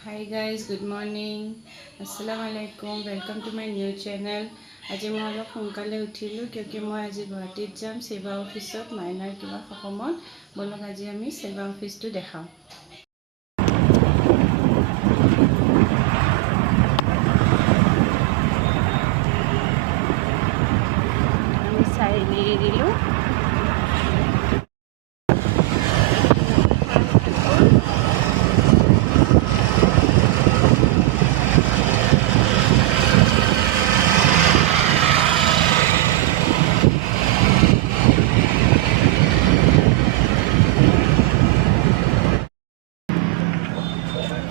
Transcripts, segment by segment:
Hi guys, good morning. Assalamualaikum. Welcome to my new channel. আজি মই অলপ সোনকালে উঠিলোঁ কিয়কি মই আজি গুৱাহাটীত যাম সেৱা অফিসত মাইনাৰ কিবা সকামত বলক আজি আমি সেৱা অফিসটো দেখাম আমি চাইলি দিলোঁ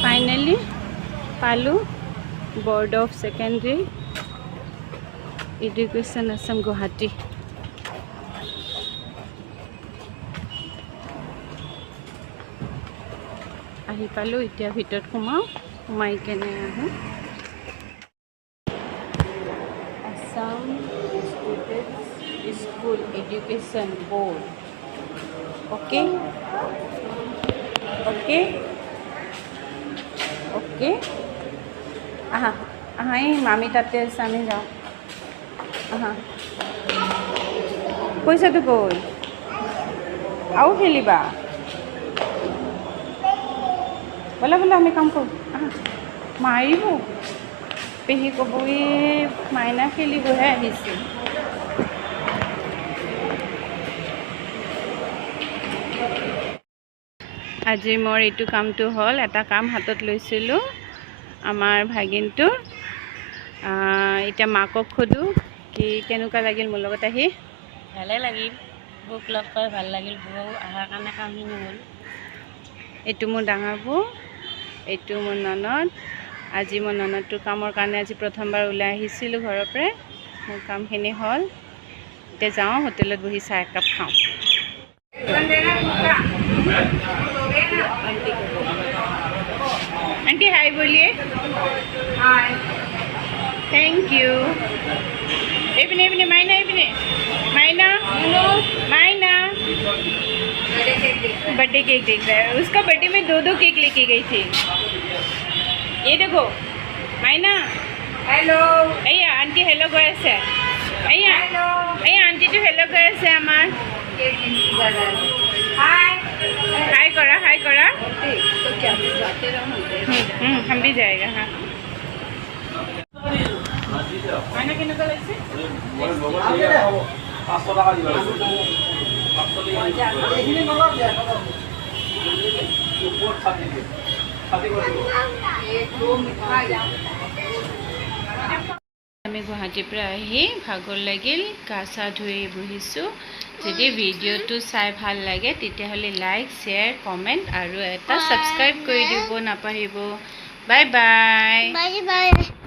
Finally, Palu, Board of Secondary Education Assam Guwahati. আহি পালোঁ এতিয়া ভিতৰত সোমাই কেনে আহোঁ Assam students school education board okay okay okay आहा आहा ये मामी ताते सामी जाओ आहा पैसा तो कोई आओ खेलिबा बोला बोला हमें काम करो आहा मारिबो पेही कब ये माइना खेलिबो है আহিছে আজি মোৰ এইটো কামটো হল এটা কাম হাতত লৈছিলোঁ আমাৰ ভাগিনটো এটা মাকক খুদু কি কেনেকুৱা লাগিল মোৰ লগত আহি ভালে লাগিল বুক লগ পাই ভাল লাগিল বউ আহাৰ কাৰণে কামখিনি হ'ল এইটো মোৰ ডাঙৰ বউ এইটো মোৰ ননদ আজি মোৰ ননদটোৰ কামৰ কাৰণে আজি প্ৰথমবাৰ ওলাই আহিছিলোঁ ঘৰৰ পৰা মোৰ কামখিনি হ'ল এতিয়া যাওঁ হোটেলত বহি চাহ একাপ খাওঁ आंटी हाय बोलिए हाय थैंक यू एबने एबने माइना माइना माइना बर्थडे केक देख रहा है उसका बर्थडे में दो केक लेके गई थी ये देखो माइना हेलो अय्या आंटी हेलो गए अय्या अय्या आंटी तो हेलो गए हमार हाय करा हम भी जाएगा हाँ मायना के नकल ऐसे আমি গুৱাহাটীৰ পৰা আহি ভাগৰ লাগিল গা চা ধুই বহিছোঁ যদি ভিডিঅ'টো চাই ভাল লাগে তেতিয়াহ'লে লাইক শ্বেয়াৰ কমেণ্ট আৰু এটা ছাবস্ক্ৰাইব কৰি দিব নাপাহৰিব বাই বাই